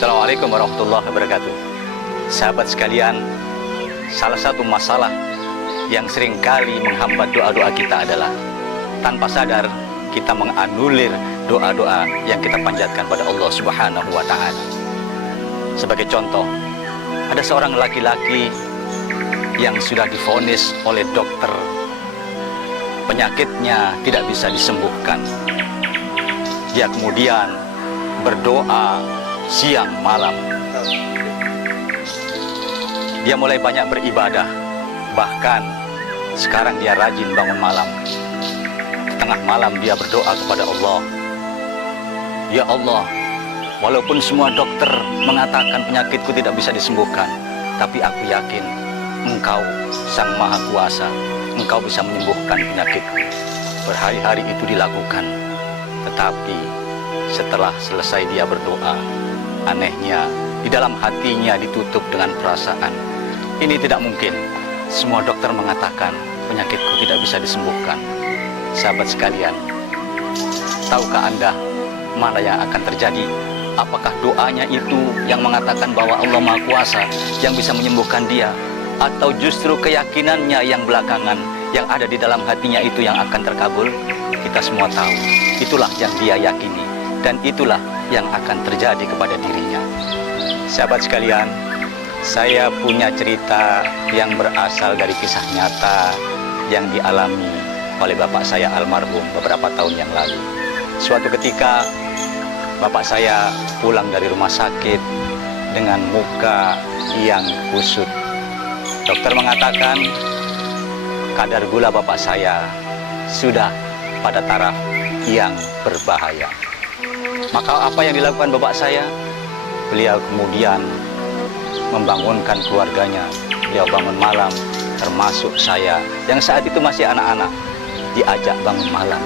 Assalamualaikum warahmatullahi wabarakatuh. Sahabat sekalian, salah satu masalah yang seringkali menghambat doa-doa kita adalah tanpa sadar kita menganulir doa-doa yang kita panjatkan pada Allah Subhanahu wa Ta'ala. Sebagai contoh, ada seorang laki-laki yang sudah divonis oleh dokter penyakitnya tidak bisa disembuhkan. Dia kemudian berdoa siang malam. Dia mulai banyak beribadah, bahkan sekarang dia rajin bangun malam. Tengah malam dia berdoa kepada Allah, "Ya Allah, walaupun semua dokter mengatakan penyakitku tidak bisa disembuhkan, tapi aku yakin Engkau Sang Maha Kuasa, Engkau bisa menyembuhkan penyakitku." Berhari-hari itu dilakukan, tetapi setelah selesai dia berdoa, anehnya di dalam hatinya ditutup dengan perasaan, ini tidak mungkin. Semua dokter mengatakan penyakitku tidak bisa disembuhkan. Sahabat sekalian, tahukah Anda mana yang akan terjadi? Apakah doanya itu yang mengatakan bahwa Allah Maha Kuasa yang bisa menyembuhkan dia, atau justru keyakinannya yang belakangan yang ada di dalam hatinya itu yang akan terkabul? Kita semua tahu itulah yang dia yakini, dan itulah yang akan terjadi kepada dirinya. Sahabat sekalian, saya punya cerita yang berasal dari kisah nyata yang dialami oleh bapak saya almarhum beberapa tahun yang lalu. Suatu ketika bapak saya pulang dari rumah sakit dengan muka yang kusut. Dokter mengatakan kadar gula bapak saya sudah pada taraf yang berbahaya. Maka apa yang dilakukan bapak saya? Beliau kemudian membangunkan keluarganya. Beliau bangun malam, termasuk saya yang saat itu masih anak-anak, diajak bangun malam.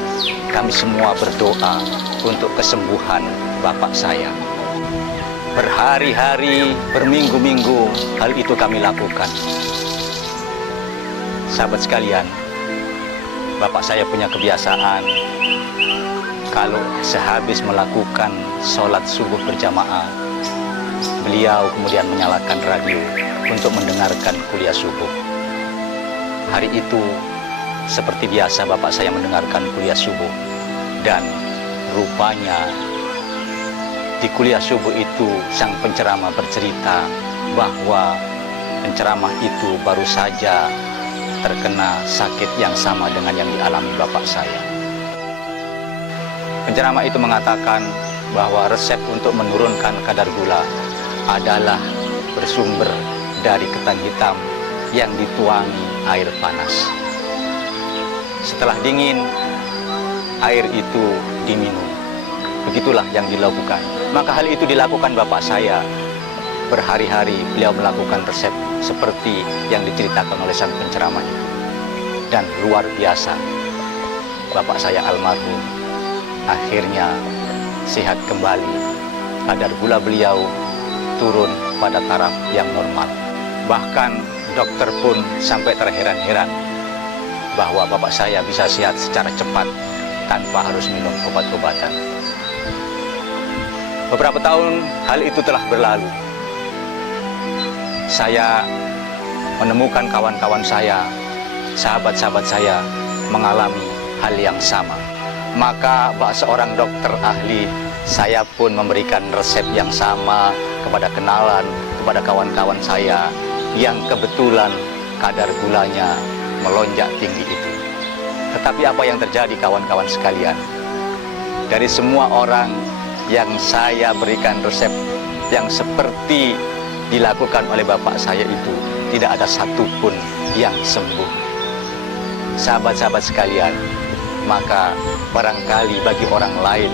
Kami semua berdoa untuk kesembuhan bapak saya. Berhari-hari, berminggu-minggu, hal itu kami lakukan. Sahabat sekalian, bapak saya punya kebiasaan, kalau sehabis melakukan sholat subuh berjamaah, beliau kemudian menyalakan radio untuk mendengarkan kuliah subuh. Hari itu, seperti biasa bapak saya mendengarkan kuliah subuh, dan rupanya di kuliah subuh itu sang penceramah bercerita bahwa penceramah itu baru saja terkena sakit yang sama dengan yang dialami bapak saya. Penceramah itu mengatakan bahwa resep untuk menurunkan kadar gula adalah bersumber dari ketan hitam yang dituangi air panas. Setelah dingin, air itu diminum. Begitulah yang dilakukan. Maka hal itu dilakukan bapak saya. Berhari-hari beliau melakukan resep seperti yang diceritakan oleh sang penceramah itu. Dan luar biasa, bapak saya almarhum akhirnya sehat kembali. Kadar gula beliau turun pada taraf yang normal. Bahkan dokter pun sampai terheran-heran bahwa bapak saya bisa sehat secara cepat tanpa harus minum obat-obatan. Beberapa tahun hal itu telah berlalu. Saya menemukan kawan-kawan saya, sahabat-sahabat saya mengalami hal yang sama. Maka seorang dokter ahli, saya pun memberikan resep yang sama kepada kenalan, kepada kawan-kawan saya yang kebetulan kadar gulanya melonjak tinggi itu. Tetapi apa yang terjadi kawan-kawan sekalian? Dari semua orang yang saya berikan resep yang seperti dilakukan oleh bapak saya itu, tidak ada satupun yang sembuh. Sahabat-sahabat sekalian, maka barangkali bagi orang lain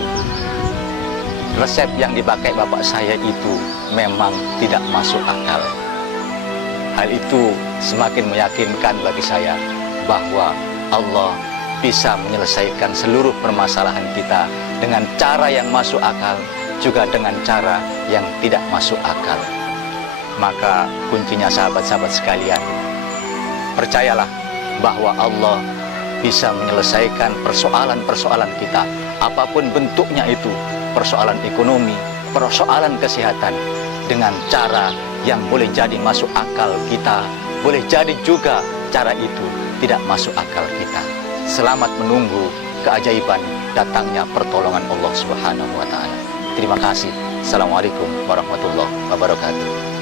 resep yang dipakai bapak saya itu memang tidak masuk akal. Hal itu semakin meyakinkan bagi saya bahwa Allah bisa menyelesaikan seluruh permasalahan kita dengan cara yang masuk akal, juga dengan cara yang tidak masuk akal. Maka kuncinya sahabat-sahabat sekalian, percayalah bahwa Allah bisa menyelesaikan persoalan-persoalan kita, apapun bentuknya itu, persoalan ekonomi, persoalan kesehatan dengan cara yang boleh jadi masuk akal kita, boleh jadi juga cara itu tidak masuk akal kita. Selamat menunggu keajaiban datangnya pertolongan Allah Subhanahu wa taala. Terima kasih. Assalamualaikum warahmatullahi wabarakatuh.